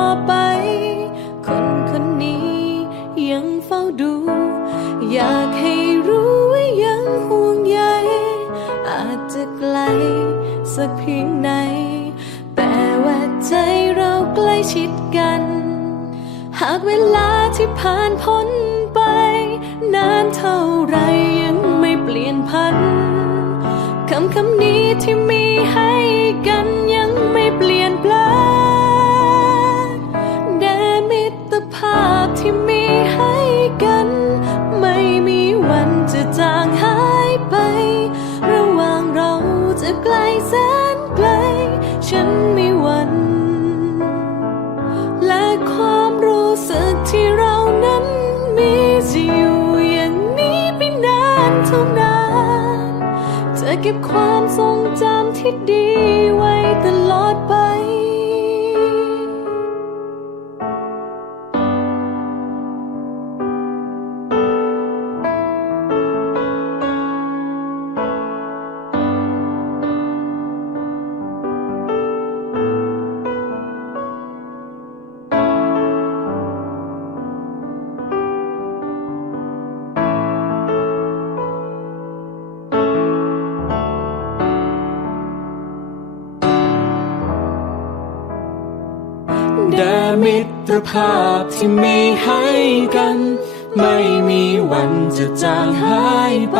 อ อยากให้รู้ว่ายังห่วงใยอาจจะไกลสักเพียงไหน แต่ว่าใจเราใกล้ชิดกัน หากเวลาที่ผ่านพ้นไป นานเท่าไรยังไม่เปลี่ยนพันคำคำนี้ที่ ฉันไม่หวั่นและความรู้สึกที่เรานั้นมีจะอยู่อย่างนี้ไปนานเท่านานจะเก็บความทรงจำที่ดีไว้ แด่มิตรภาพที่มีให้กัน ไม่มีวันจะจางหายไป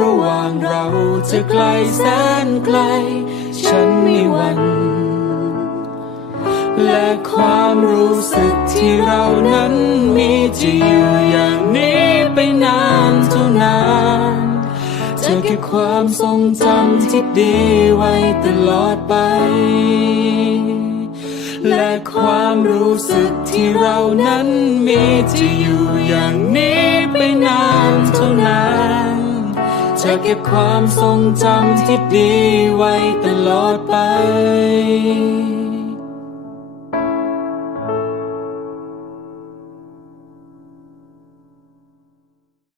ระหว่างเราจะไกลแสนไกล ฉันไม่หวัน และความรู้สึกที่เรานั้นมีจะอยู่อย่างนี้ไปนานเท่านานจะเก็บความทรงจำที่ดีไว้ตลอดไป และความรู้สึกที่เรานั้นมีจะอยู่อย่างนี้ไปนานเท่านานจะเก็บความทรงจำที่ดีไว้ตลอดไป